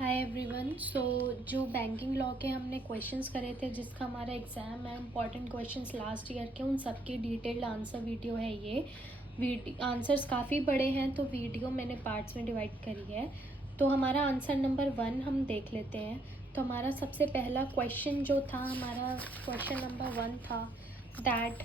Hi everyone. जो banking law के हमने क्वेश्चंस करे थे, जिसका हमारा एग्ज़ाम है, इम्पॉर्टेंट क्वेश्चंस लास्ट ईयर के, उन सब की डिटेल्ड आंसर वीडियो है ये। आंसर्स काफ़ी बड़े हैं तो वीडियो मैंने पार्ट्स में डिवाइड करी है। तो हमारा आंसर नंबर 1 हम देख लेते हैं। तो हमारा सबसे पहला क्वेश्चन जो था, हमारा क्वेश्चन नंबर 1 था that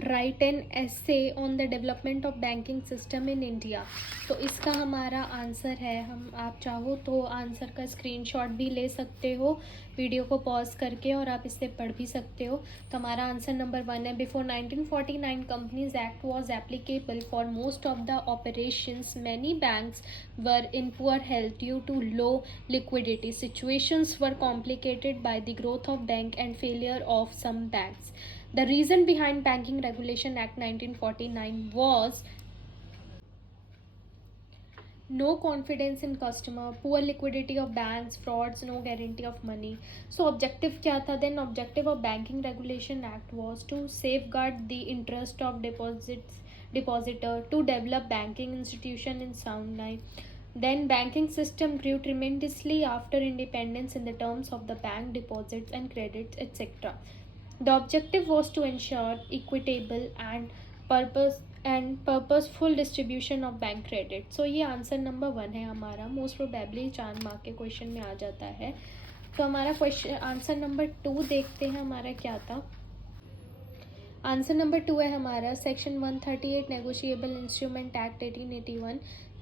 right an essay on the development of banking system in India. तो इसका हमारा आंसर है, हम आप चाहो तो आंसर का स्क्रीनशॉट भी ले सकते हो वीडियो को पॉज करके, और आप इससे पढ़ भी सकते हो। तो हमारा आंसर नंबर 1 है, before 1949 companies act was applicable for most of the operations, many banks were in poor health due to low liquidity. Situations were complicated by the growth of bank and failure of some banks. The reason behind Banking Regulation Act 1949 was no confidence in customer, poor liquidity of banks, frauds, no guarantee of money. So objective क्या था then? Objective of Banking Regulation Act was to safeguard the interest of depositor, to develop banking institution in sound line. Then banking system grew tremendously after independence in the terms of the bank deposits and credits, etc. The objective was to ensure equitable and purposeful distribution of bank credit. So ये answer number 1 है हमारा, most probably 4 mark के question में आ जाता है। तो हमारा question answer number 2 देखते हैं हमारा क्या था। आंसर नंबर 2 है हमारा section 138 negotiable instrument act 1881,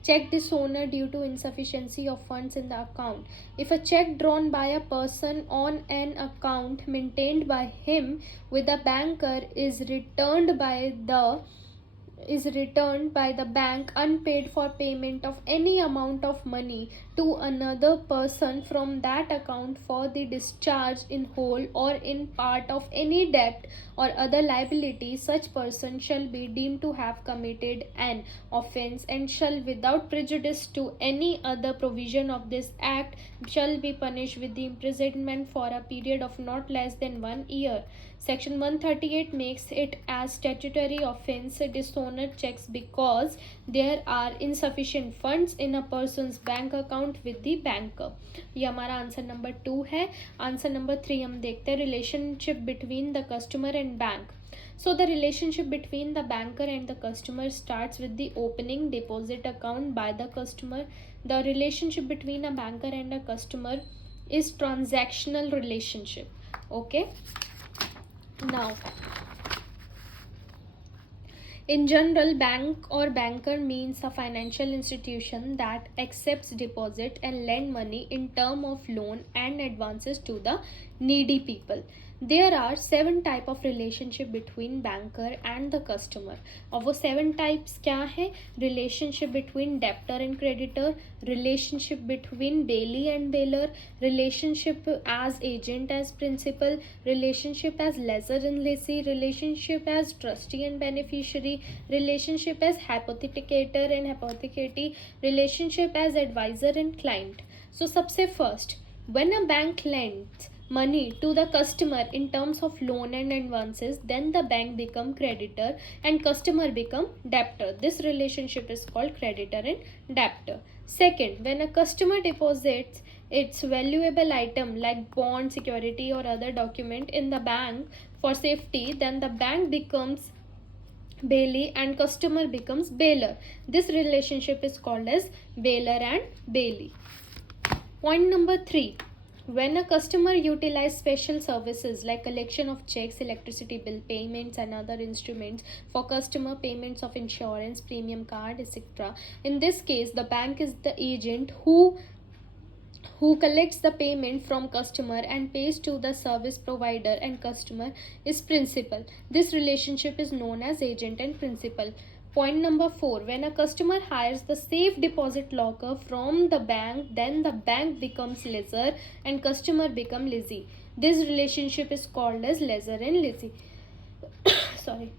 check dishonor due to insufficiency of funds in the account. If a check drawn by a person on an account maintained by him with a banker is returned by the bank unpaid for payment of any amount of money to another person from that account for the discharge in whole or in part of any debt or other liability, such person shall be deemed to have committed an offence and shall, without prejudice to any other provision of this act, shall be punished with the imprisonment for a period of not less than 1 year. Section 138 makes it as statutory offence dishonor checks because there are insufficient funds in a person's bank account with the banker. ये हमारा answer number 2 है। Answer number 3 हम देखते हैं, relationship between the customer and bank. So the relationship between the banker and the customer starts with the opening deposit account by the customer. The relationship between a banker and a customer is transactional relationship. Okay. Now, in general, bank or banker means a financial institution that accepts deposit and lend money in term of loan and advances to the needy people. There are 7 type of relationship between banker and the customer. और वो 7 types क्या है? Relationship between debtor and creditor, relationship between bailey and bailor, relationship as agent as principal, relationship as lessor and lessee, relationship as trustee and beneficiary, relationship as hypothecator and hypothecatee, relationship as advisor and client. So सबसे first, when a bank lends money to the customer in terms of loan and advances, then the bank become creditor and customer become debtor. This relationship is called creditor and debtor. Second, when a customer deposits its valuable item like bond, security or other document in the bank for safety, then the bank becomes bailey and customer becomes bailor. This relationship is called as bailor and bailey. Point number 3, when a customer utilizes special services like collection of checks, electricity bill payments and other instruments for customer payments of insurance, premium card, etc. In this case, the bank is the agent who collects the payment from customer and pays to the service provider, and customer is principal. This relationship is known as agent and principal. Point number 4, when a customer hires the safe deposit locker from the bank, then the bank becomes lessor and customer become lessee. This relationship is called as lessor and lessee. Sorry.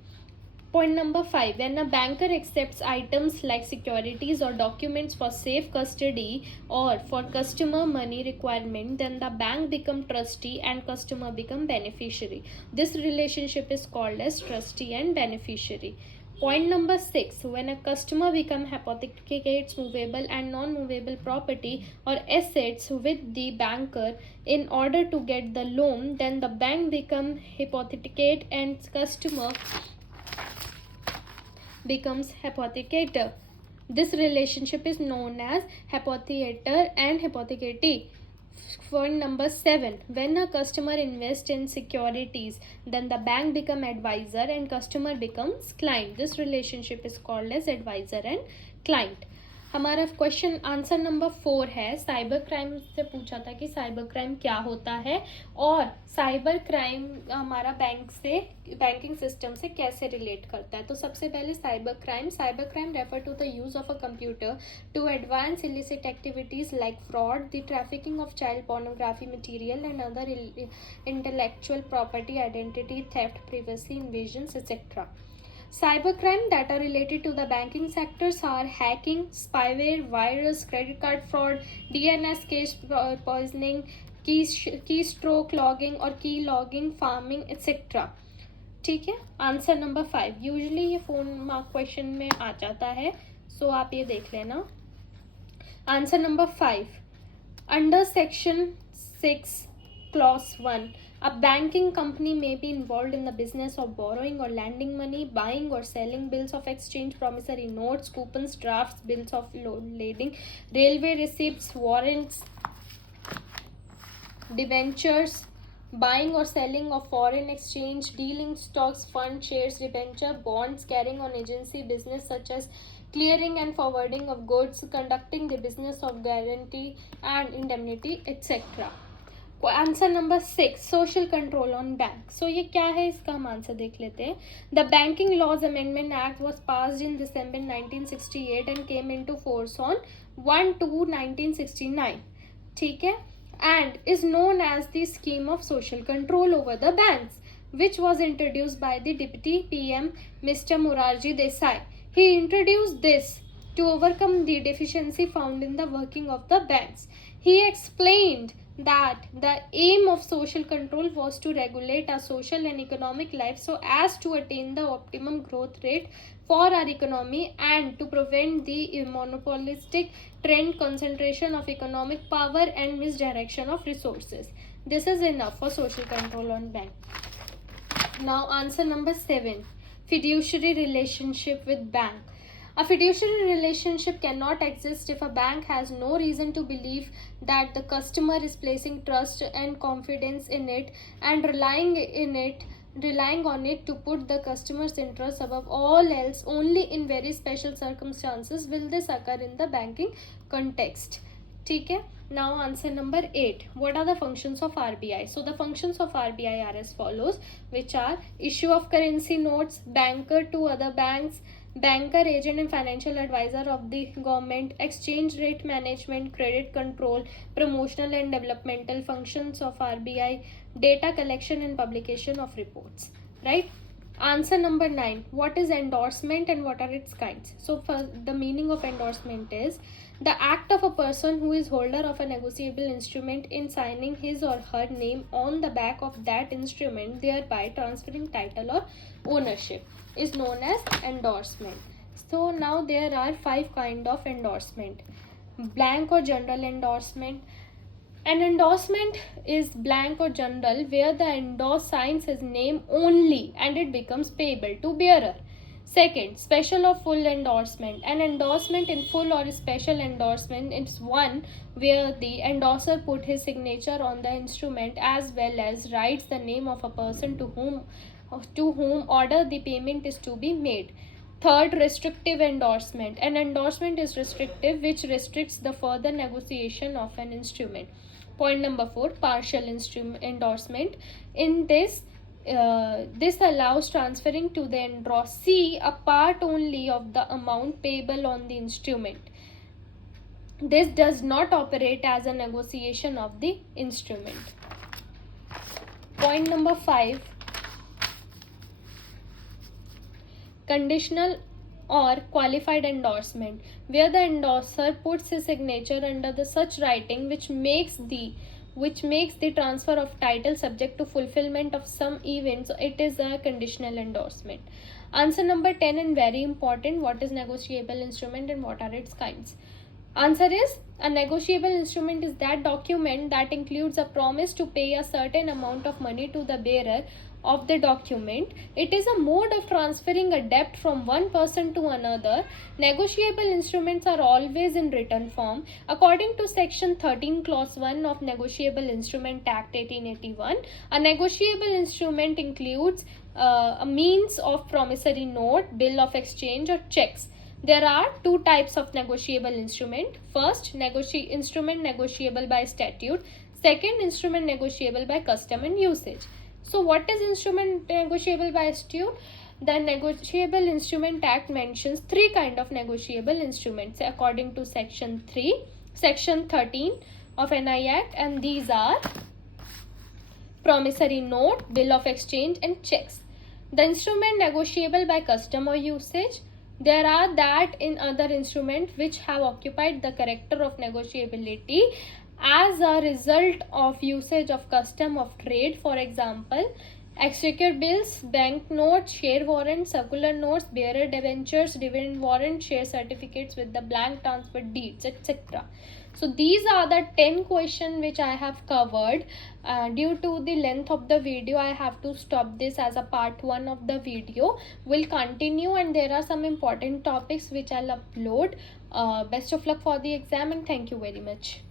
Point number 5, when a banker accepts items like securities or documents for safe custody or for customer money requirement, then the bank become trustee and customer become beneficiary. This relationship is called as trustee and beneficiary. Point number 6, when a customer hypothecates movable and non-movable property or assets with the banker in order to get the loan, then the bank become hypothecate and customer becomes hypothecator. This relationship is known as hypothecator and hypothecatee. Point number 7, when a customer invests in securities, then the bank become advisor and customer becomes client. This relationship is called as advisor and client. हमारा question answer number 4 है, cyber crime से पूछा था कि cyber crime क्या होता है और साइबर क्राइम हमारा बैंकिंग सिस्टम से कैसे रिलेट करता है. तो सबसे पहले cyber crime refer to the use of a computer to advance illicit activities like fraud, the trafficking of child pornography material and other intellectual property, identity theft, privacy invasions, etc. Cybercrime that are related to the banking sectors are hacking, spyware, virus, credit card fraud, DNS cache poisoning, keystroke logging और key logging, farming, etc. ठीक है. Answer number 5, usually ये 4 mark question में आ जाता है, सो आप ये देख लेना. Answer number 5, under section 6 clause 1, a banking company may be involved in the business of borrowing or lending money, buying or selling bills of exchange, promissory notes, coupons, drafts, bills of lading, railway receipts, warrants, debentures, buying or selling of foreign exchange, dealing stocks, fund, shares, debenture, bonds, carrying on agency business such as clearing and forwarding of goods, conducting the business of guarantee and indemnity, etc. Answer number 6, social control on bank. So ये क्या है, इसका हम answer देख लेते हैं. The banking laws amendment act was passed in December 1968 and came into force on 1/2/1969. ठीक है. And is known as the scheme of social control over the banks which was introduced by the Deputy PM Mr. Morarji Desai. He introduced this to overcome the deficiency found in the working of the banks. He explained that the aim of social control was to regulate our social and economic life so as to attain the optimum growth rate for our economy and to prevent the monopolistic trend, concentration of economic power and misdirection of resources. This is enough for social control on bank. Now answer number 7, fiduciary relationship with bank. A fiduciary relationship cannot exist if a bank has no reason to believe that the customer is placing trust and confidence in it and relying on it to put the customer's interest above all else. Only in very special circumstances will this occur in the banking context. ठीक है. Now answer number 8, what are the functions of RBI? So the functions of RBI are as follows, which are issue of currency notes, banker to other banks, banker, agent and financial advisor of the government, exchange rate management, credit control, promotional and developmental functions of RBI, data collection and publication of reports. Right. Answer number 9, what is endorsement and what are its kinds? So for the meaning of endorsement is the act of a person who is holder of a negotiable instrument in signing his or her name on the back of that instrument, thereby transferring title or ownership, is known as endorsement. So now there are 5 kind of endorsement. Blank or general endorsement. An endorsement is blank or general where the endorsed signs his name only and it becomes payable to bearer. Second, special or full endorsement. An endorsement in full or special endorsement is one where the endorser put his signature on the instrument as well as writes the name of a person to whom order the payment is to be made. Third, restrictive endorsement. An endorsement is restrictive which restricts the further negotiation of an instrument. Point number 4, partial endorsement. In this allows transferring to the endorsee a part only of the amount payable on the instrument. This does not operate as a negotiation of the instrument. Point number 5, conditional or qualified endorsement, where the endorser puts his signature under the such writing which makes the transfer of title subject to fulfillment of some events. It is a conditional endorsement. Answer number 10 and very important, what is negotiable instrument and what are its kinds? Answer is, a negotiable instrument is that document that includes a promise to pay a certain amount of money to the bearer of the document. It is a mode of transferring a debt from one person to another. Negotiable instruments are always in written form. According to section 13 clause 1 of Negotiable Instrument Act 1881, a negotiable instrument includes a means of promissory note, bill of exchange or checks. There are two types of negotiable instrument. First, instrument negotiable by statute. Second, instrument negotiable by custom and usage. So what is instrument negotiable by statute? The Negotiable Instrument Act mentions three kind of negotiable instruments according to section 3, section 13 of NI Act, and these are promissory note, bill of exchange and checks. The instrument negotiable by custom or usage, there are that in other instruments which have occupied the character of negotiability as a result of usage of custom of trade. For example, exchequer bills, bank notes, share warrants, circular notes, bearer debentures, dividend warrants, share certificates with the blank transfer deeds, etc. So these are the 10 questions which I have covered. Due to the length of the video, I have to stop this as a part 1 of the video. We'll continue, and there are some important topics which I'll upload. Best of luck for the exam, and thank you very much.